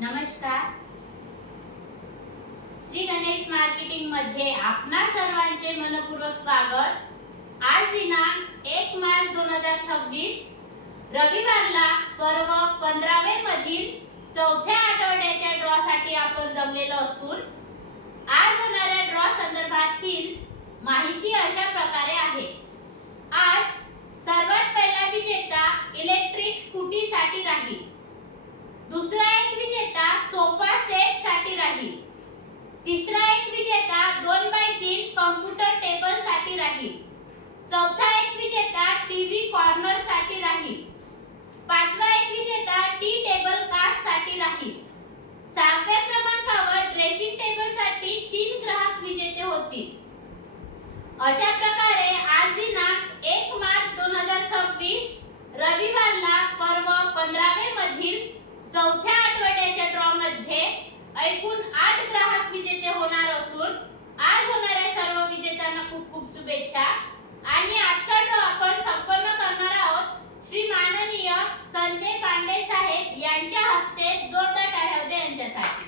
नमस्कार. श्री गणेश मार्केटिंग मध्ये आपणा सर्वांचे मनपूर्वक स्वागत. आज दिनांक 1 मार्च 2026 रविवारला पर्व 15वे मधील चौथ्या आठवड्याच्या ड्रॉ साठी आपण जमलेलो असून आज होणाऱ्या ड्रॉ संदर्भातील माहिती अशा प्रकारे आहे. आज सर्वात पहिला विजेता इलेक्ट्रिक स्कूटी साठी राहील. दुसरा एक विजेता सोफा सेट साठी राहील. तिसरा एक विजेता 2x3 कॉम्प्युटर टेबल साठी राहील. चौथा एक विजेता टीव्ही कॉर्नर साठी राहील. पाचवा एक विजेता टी टेबल कास्ट साठी राहील. 6व्या क्रमांकावर ड्रेसिंग टेबल साठी 3 ग्राहक विजेते होतील. अशा प्रकारे आज दिनांक 1 मार्च 2026 रविवारला पर्व 15वे मधील चौथ्या आठवड्याच्या ड्रॉ मध्ये एकूण 8 ग्राहक विजेते होणार असून आज होणाऱ्या सर्व विजेत्यांना खूप खूप शुभेच्छा. आणि आजचा ड्रॉ आपण संपन्न करणार आहोत श्री माननीय संजय पांडे साहेब यांच्या हस्ते. जोरदार टाळ्या होऊ द्या यांच्यासाठी.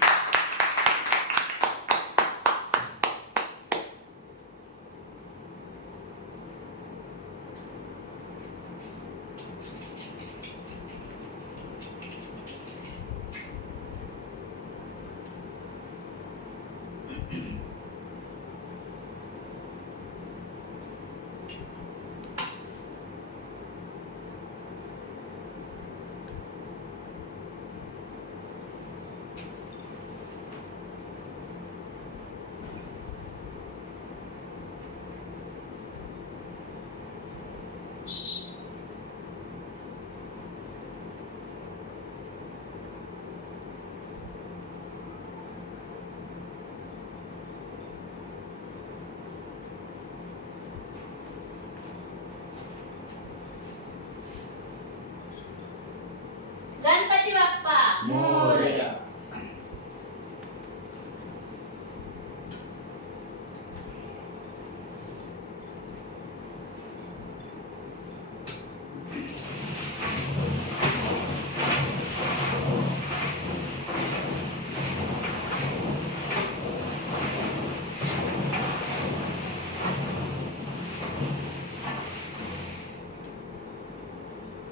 गणपती बाप्पा मोरया.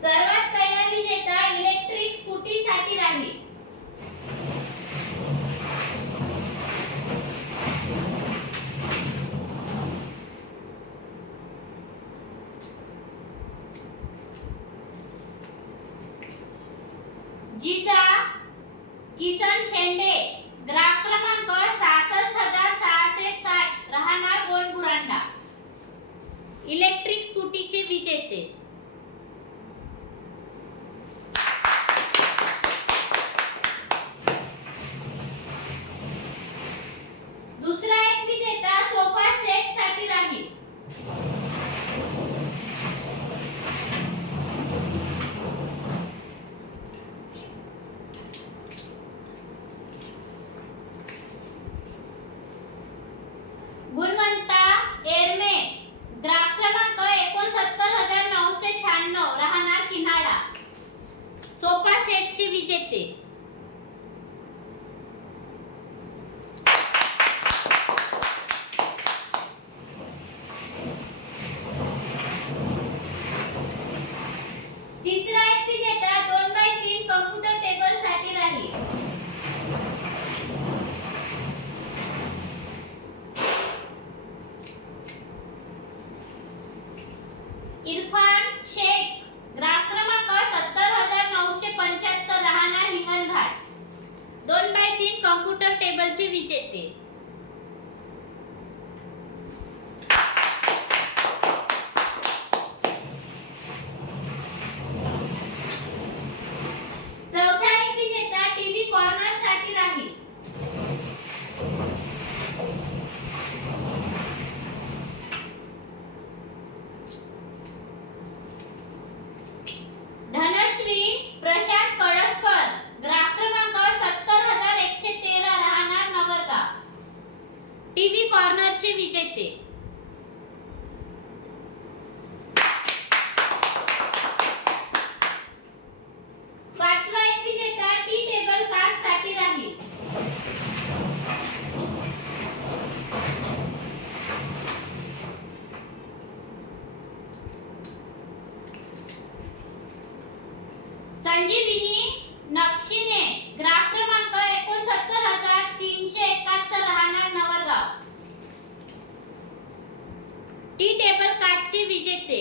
सर्वात पहिला विजेता इलेक्ट्रिक स्कूटी साठी राहील. जिजा किसन शेंडे, ग्राहक क्रमांक 66660, राहणार गोंडबुरांडा, इलेक्ट्रिक स्कूटीचे विजेते. दुसरा एक विजेता सोफा सेट साठी राहील. गुणवंता एरमे, ग्राहक क्रमांक 69996, राहणार किन्हाडा, सोफा सेटचे विजेते. तिसरा एक विजेता 2x3 कॉम्प्युटर टेबल साठी राहील. इरफान शेख, ग्राहक क्रमांक 70975, राहणार हिंगणघाट, 2x3 कॉम्प्युटर टेबलचे विजेते. संजीविनी नक्षीने ग्राहक क्रमांक 69371 राहणार नवरगाव. टी टेबल काचचे विजेते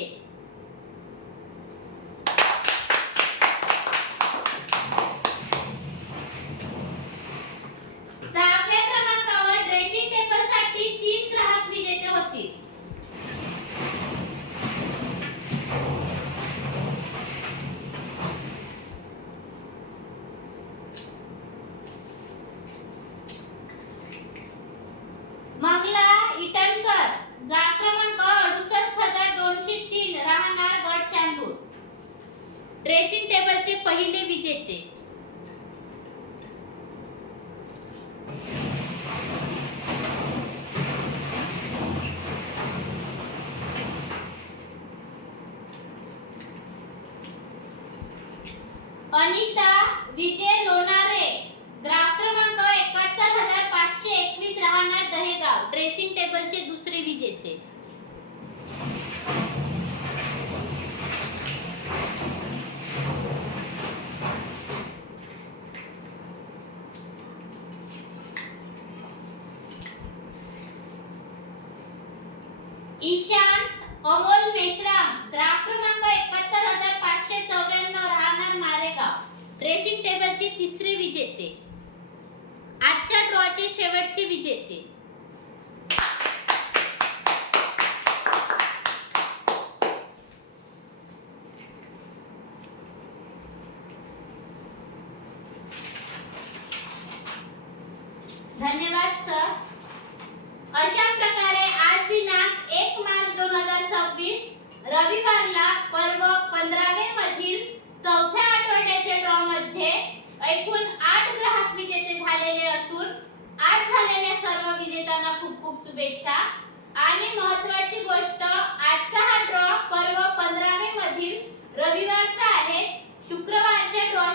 सहाव्या क्रमांकावर ड्रेसिंग टेबलसाठी 3 ग्राहक विजेते होतील. मंगला इटनकर ग्राहक क्रमांक 68203 राहणार गड चांदूर. ड्रेसिंग टेबलचे पहिले विजेते. अनिता विजय लोणारे ग्राहक क्रमांक 71521 राहणार दहेगाव. ड्रेसिंग टेबलचे दुसरे विजेते. ईशांत अमोल मेश्राम ग्राहक क्रमांक 71594 राहणार मारेगाव. ड्रेसिंग टेबलचे तिसरे विजेते. आजच्या ड्रॉचे शेवटचे विजेते. धन्यवाद सर. अशा प्रकारे आज दिनांक 1 मार्च 2026 रविवारला पर्व 15वे मधील चौथ्या आठवड्याच्या ड्रॉ मध्ये एकूण 8 ग्राहक विजेते झालेले असून आज झालेल्या सर्व विजेत्यांना खूप खूप शुभेच्छा. आणि महत्त्वाची गोष्ट, आजचा हा ड्रॉ पर्व 15वे मधील रविवारचा आहे. शुक्रवारच्या ड्रॉ